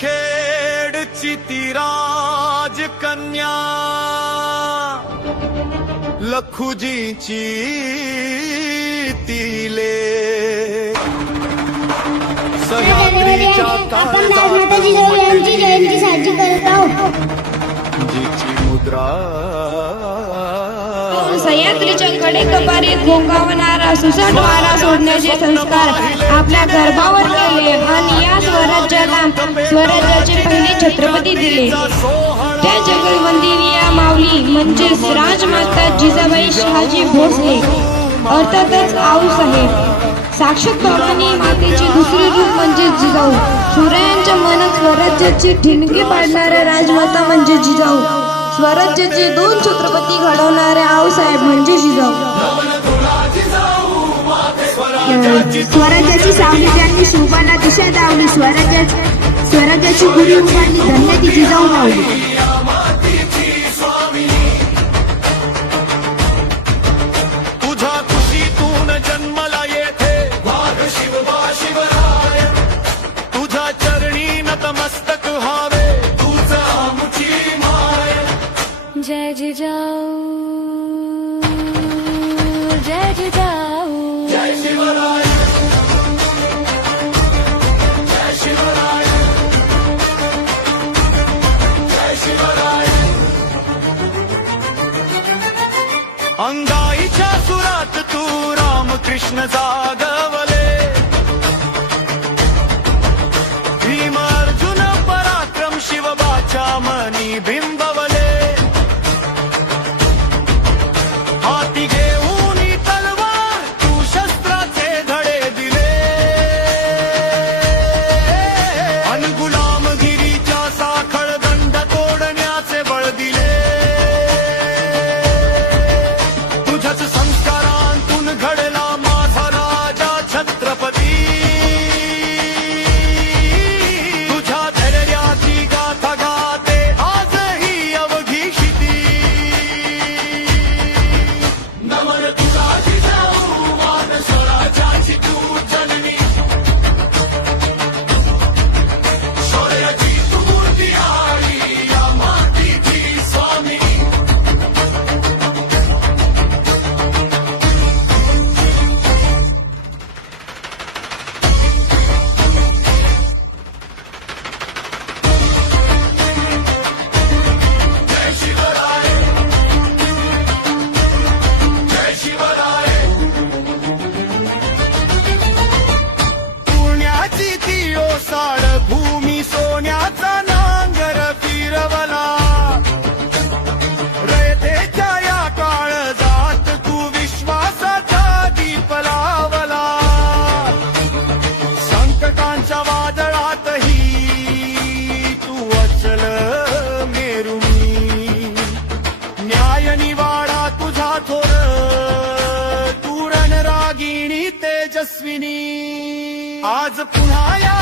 सिंदखेडची ती राजकन्या लखुजीची तिले सह्याद्रीच्या काळजात जयंती साजरी करत आहोत. जिची मुद्रा सह्याद्रीच्या कडेकपारी घोंगावणारा सुसाट वारा सोडण्याचे संस्कार आपल्या गर्भावर केले आणि या स्वराज्याला स्वराज्याचे पहिले छत्रपती दिले. त्या जगवंदिनी या माऊली म्हणजेच राजमाता जिजाबाई शहाजी भोसले अर्थातच आऊसाहेब. साक्षात भवानी मातेचे दुसरे रूप म्हणजे जिजाऊ. सूर्यांच्या मनात स्वराज्याची ठिणगी पाडणाऱ्या राजमाता म्हणजे जिजाऊ. स्वराज्याचे दोन छत्रपती घडवणारे आऊसाहेब म्हणजे जिजाऊ. स्वराज्याची सावली त्यांनी शोभाला दिशा दावली. स्वराज्याची गुढी उभारली. धन्य ती जिजाऊ माऊली. तुझ्या कुशीतून जन्मला येथे शिवराय तुझ्या चरणी नतमस्तक व्हावे तुझा मुची माय. जय जिजाऊ जय जिजाऊ जय शिवराय जय शिवराय जय शिवराय. अंगाईच्या सुरात तू रामकृष्ण जागवले. भीम अर्जुन पराक्रम शिवबाच्या मनी बिंबवले. हाती घेऊन तलवार तू शस्त्राचे धडे दिले. अन गुलामगिरीच्या साखळ दंड तोडण्याचे बळ दिले. तुझ्याच संस्कारांतून घडला माझा राजा छत्रपती. तुझ्या धैर्याची गाथा गाते आजही अवघी क्षिती. नमन तुला जिजाऊ मान स्वराज्याची तू जननी. शौर्याची तू मूर्ती आली या मातीची स्वामिनी. जय शिवराय जय शिवराय. पुण्याची ती ओसाड भूमी सोन्याचा नांगर फिरवला. रयतेच्या या काळजात तू विश्वासाचा दीप लावला. संकटांच्या वादळातही तू अचल मेरुनी. न्याय निवाडा तुझा थोर तू रणरागिणी तेजस्विनी. आज पुन्हा या